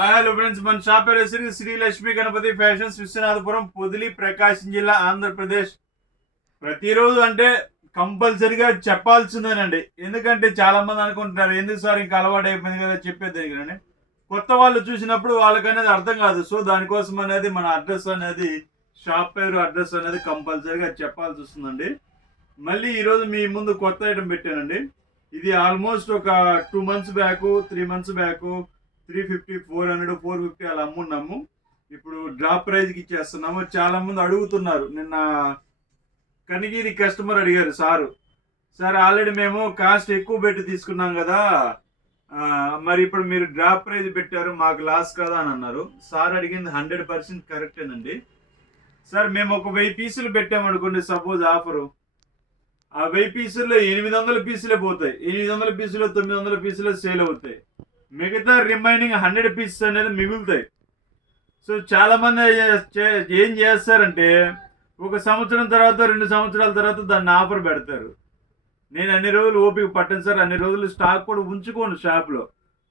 Hello friends, మన shop పేరు Shri Lakshmi Ganapati fashions, Viswanathapuram, Podili, ప్రకాశం జిల్లా, ఆంధ్రప్రదేశ్. ప్రతిరోజు అంటే కంపల్సరిగా చెప్పాల్సిందేనండి. ఎందుకంటే చాలా మంది అనుకుంటున్నారు, ఎందుకు సార్ ఇంకా అలవాటు అయిపోయింది కదా చెప్పేది కానీ కొత్త వాళ్ళు చూసినప్పుడు వాళ్ళకనేది అర్థం కాదు. సో దానికోసం అనేది మన అడ్రస్ అనేది, షాప్ పేరు అడ్రస్ అనేది కంపల్సరిగా చెప్పాల్సి వస్తుందండి. మళ్ళీ ఈరోజు మీ ముందు కొత్త ఐటమ్ పెట్టానండి. ఇది ఆల్మోస్ట్ ఒక 2 months బ్యాక్, 3 months బ్యాక్ 350, 400, 450 అలా అమ్మున్నాము. ఇప్పుడు డ్రాప్ ప్రైజ్కి ఇచ్చేస్తున్నాము. చాలా మంది అడుగుతున్నారు. నిన్న కనిగిరి కస్టమర్ అడిగారు, సార్ ఆల్రెడీ మేము కాస్ట్ ఎక్కువ పెట్టి తీసుకున్నాం కదా, మరి ఇప్పుడు మీరు డ్రాప్ ప్రైజ్ పెట్టారు, మాకు లాస్ కదా అని అన్నారు. సార్ అడిగింది 100% కరెక్టేనండి. సార్ మేము ఒక 1000 పీసులు పెట్టామనుకోండి, సపోజ్ ఆఫరు, ఆ 1000 పీసుల్లో 800 పీసులే పోతాయి. 800 పీసులు 900 పీసులే సేల్ అవుతాయి. మిగతా రిమైనింగ్ 100 పీసెస్ అనేది మిగులుతాయి. సో చాలా మంది ఏం చేస్తారంటే, ఒక సంవత్సరం తర్వాత 2 సంవత్సరాల తర్వాత దాన్ని ఆఫర్ పెడతారు. నేను అన్ని రోజులు ఓపిక పట్టను సార్, అన్ని రోజులు స్టాక్ కూడా ఉంచుకోను షాప్లో.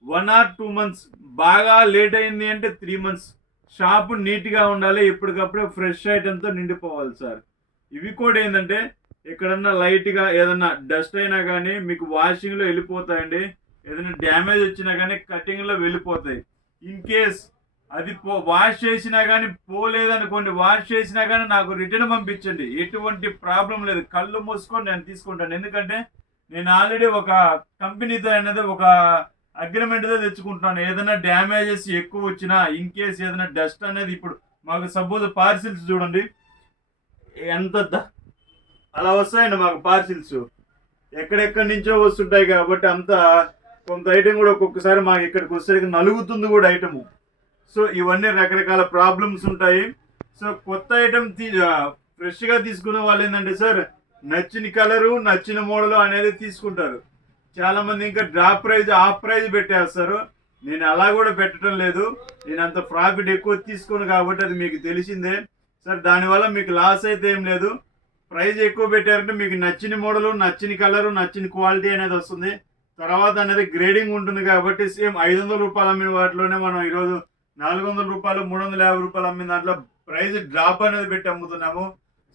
1 or 2 months, బాగా లేట్ అయింది అంటే 3 months. షాపు నీట్గా ఉండాలి, ఎప్పటికప్పుడు ఫ్రెష్ ఐటెంతో నిండిపోవాలి సార్. ఇవి కూడా ఏంటంటే, ఎక్కడన్నా లైట్గా ఏదన్నా డస్ట్ అయినా కానీ మీకు వాషింగ్లో వెళ్ళిపోతాయండి. ఏదైనా డ్యామేజ్ వచ్చినా కానీ కటింగ్లో వెళ్ళిపోతాయి. ఇన్ కేస్ అది వాష్ చేసినా కానీ పోలేదనుకోండి, వాష్ చేసినా కానీ నాకు రిటర్న్ పంపించండి, ఎటువంటి ప్రాబ్లం లేదు. కళ్ళు మూసుకొని నేను తీసుకుంటాను. ఎందుకంటే నేను ఆల్రెడీ ఒక కంపెనీతో అనేది ఒక అగ్రిమెంట్తో తెచ్చుకుంటున్నాను. ఏదైనా డ్యామేజెస్ ఎక్కువ వచ్చినా, ఇన్ కేస్ ఏదైనా డస్ట్ అనేది, ఇప్పుడు మాకు సపోజ్ పార్సిల్స్ చూడండి ఎంత అలా వస్తాయండి మాకు పార్సిల్స్. ఎక్కడెక్కడి నుంచో వస్తుంటాయి కాబట్టి అంతా కొంత ఐటెం కూడా ఒక్కొక్కసారి మాకు ఇక్కడికి వచ్చేసరికి నలుగుతుంది కూడా ఐటము. సో ఇవన్నీ రకరకాల ప్రాబ్లమ్స్ ఉంటాయి. సో కొత్త ఐటెం ఫ్రెష్గా తీసుకునే వాళ్ళు ఏంటంటే సార్, నచ్చిన కలరు నచ్చిన మోడల్ అనేది తీసుకుంటారు. చాలామంది ఇంకా డ్రాప్ ప్రైజ్, ఆఫ్ ప్రైజ్ పెట్టేస్తారు. నేను అలా కూడా పెట్టడం లేదు. నేను అంత ప్రాఫిట్ ఎక్కువ తీసుకోను కాబట్టి అది మీకు తెలిసిందే సార్. దానివల్ల మీకు లాస్ అయితే ఏం లేదు. ప్రైజ్ ఎక్కువ పెట్టారంటే మీకు నచ్చిన మోడలు, నచ్చిన కలరు, నచ్చిన క్వాలిటీ అనేది వస్తుంది. తర్వాత అనేది గ్రేడింగ్ ఉంటుంది కాబట్టి సేమ్ 500 రూపాయలు అమ్మిన వాటిలోనే మనం ఈరోజు 400 రూపాయలు, 350 రూపాయలు అమ్మిన దాంట్లో ప్రైజ్ డ్రాప్ అనేది పెట్టి అమ్ముతున్నాము.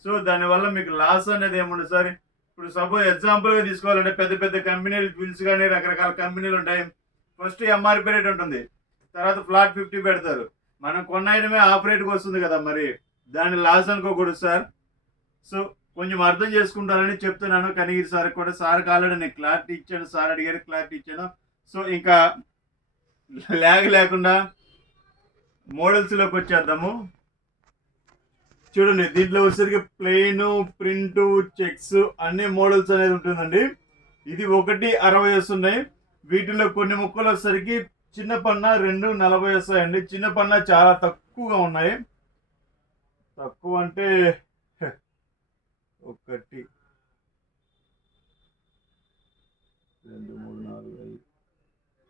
సో దానివల్ల మీకు లాస్ అనేది ఏముండదు సార్. ఇప్పుడు సపోజ్ ఎగ్జాంపుల్గా తీసుకోవాలంటే, పెద్ద పెద్ద కంపెనీలు, ట్విల్స్ కానీ రకరకాల కంపెనీలు ఉంటాయి. ఫస్ట్ ఎంఆర్పీ రేట్ ఉంటుంది, తర్వాత ఫ్లాట్ 50 పెడతారు. మనం కొన్న ఐటమే ఆఫ్ రేట్కి వస్తుంది కదా, మరి దాన్ని లాస్ అనుకోకూడదు సార్. సో కొంచెం అర్థం చేసుకుంటారని చెప్తున్నాను. కనిగిరి సార్ కూడా, సార్కి ఆల్రెడీ నేను క్లారిటీ ఇచ్చాను, సార్ అడిగారు క్లారిటీ ఇచ్చాను. సో ఇంకా ల్యాగ్ లేకుండా మోడల్స్లోకి వచ్చేద్దాము. చూడండి, దీంట్లో వచ్చేసరికి ప్లెయిన్, ప్రింట్, చెక్స్ అన్ని మోడల్స్ అనేది ఉంటుందండి. ఇది 160 వస్తున్నాయి. వీటిలో కొన్ని ముక్కలు వచ్చేసరికి చిన్న పన్నా 240 వస్తాయండి. చిన్న పన్నా చాలా తక్కువగా ఉన్నాయి. తక్కువ అంటే 1, 2, 3, 4,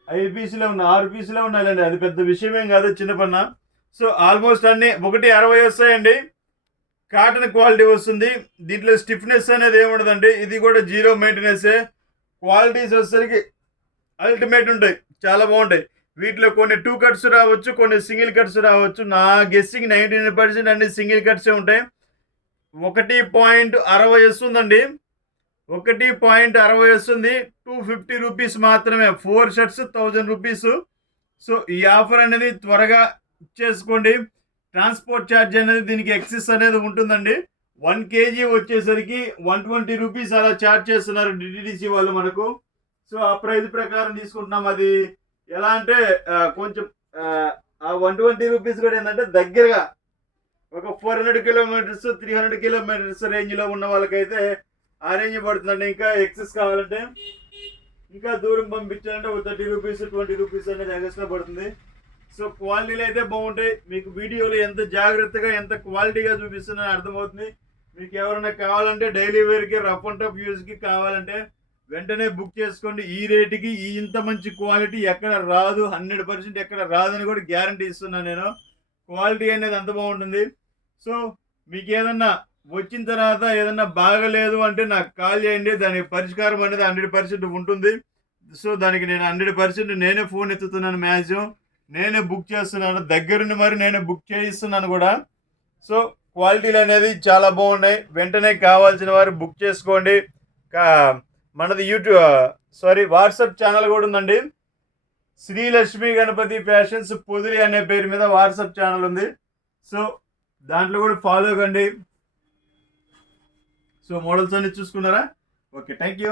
5 పీసులే ఉన్నాయి, 6 పీసులే ఉన్నాయండి. అది పెద్ద విషయమేం కాదు, చిన్న పన్న. సో ఆల్మోస్ట్ అన్ని 160 వస్తాయండి. కాటన్ క్వాలిటీ వస్తుంది. దీంట్లో స్టిఫ్నెస్ అనేది ఏముండదండి. ఇది కూడా 0 మెయింటెనెన్సే. క్వాలిటీస్ వచ్చేసరికి అల్టిమేట్ ఉంటాయి, చాలా బాగుంటాయి. వీటిలో కొన్ని 2 కట్స్ రావచ్చు, కొన్ని సింగిల్ కట్స్ రావచ్చు. నా గెస్సింగ్ 99% అన్ని సింగిల్ కట్సే ఉంటాయి. 1.60 వస్తుందండి. 1.60 వస్తుంది. 250 రూపీస్ మాత్రమే. 4 షర్ట్స్ 1000 రూపీస్. సో ఈ ఆఫర్ అనేది త్వరగా ఇచ్చేసుకోండి. ట్రాన్స్పోర్ట్ ఛార్జ్ అనేది దీనికి ఎక్సెస్ అనేది ఉంటుందండి. 1 kg వచ్చేసరికి 120 రూపీస్ అలా ఛార్జ్ చేస్తున్నారు డిటిడిసి వాళ్ళు మనకు. సో ఆ ప్రైస్ ప్రకారం తీసుకుంటున్నాం. అది ఎలా అంటే కొంచెం ఆ 120 రూపీస్ కూడా ఏంటంటే దగ్గరగా ఒక 400 కిలోమీటర్స్, 300 కిలోమీటర్స్ రేంజ్లో ఉన్న వాళ్ళకైతే ఆ రేంజ్ పడుతుందండి. ఇంకా ఎక్సెస్ కావాలంటే, ఇంకా దూరం పంపించాలంటే ఒక 30 రూపీస్, 20 రూపీస్ అనేది ఎక్స్ట్రా పడుతుంది. సో క్వాలిటీలు అయితే బాగుంటాయి. మీకు వీడియోలో ఎంత జాగ్రత్తగా, ఎంత క్వాలిటీగా చూపిస్తున్నా అర్థమవుతుంది. మీకు ఎవరైనా కావాలంటే డైలీ వేర్కి, రఫ్ అండ్ టఫ్ యూజ్కి కావాలంటే వెంటనే బుక్ చేసుకోండి. ఈ రేటుకి ఇంత మంచి క్వాలిటీ ఎక్కడ రాదు, 100% ఎక్కడ రాదని కూడా గ్యారంటీ ఇస్తున్నాను నేను. క్వాలిటీ అనేది అంత బాగుంటుంది. సో మీకు ఏదన్నా వచ్చిన తర్వాత ఏదన్నా బాగలేదు అంటే నాకు కాల్ చేయండి. దానికి పరిష్కారం అనేది 100% ఉంటుంది. సో దానికి నేను 100% నేనే ఫోన్ ఎత్తుతున్నాను మ్యాక్సిమం. నేనే బుక్ చేస్తున్నాను, దగ్గరుండి మరి నేనే బుక్ చేయిస్తున్నాను కూడా. సో క్వాలిటీలు అనేది చాలా బాగున్నాయి. వెంటనే కావాల్సిన వారు బుక్ చేసుకోండి. మనది వాట్సాప్ ఛానల్ కూడా ఉందండి. శ్రీలక్ష్మి గణపతి ఫ్యాషన్స్ పొదిలి అనే పేరు మీద వాట్సాప్ ఛానల్ ఉంది. సో దాంట్లో కూడా ఫాలో కండి. సో మోడల్స్ అన్ని చూసుకున్నారా? Okay, thank you.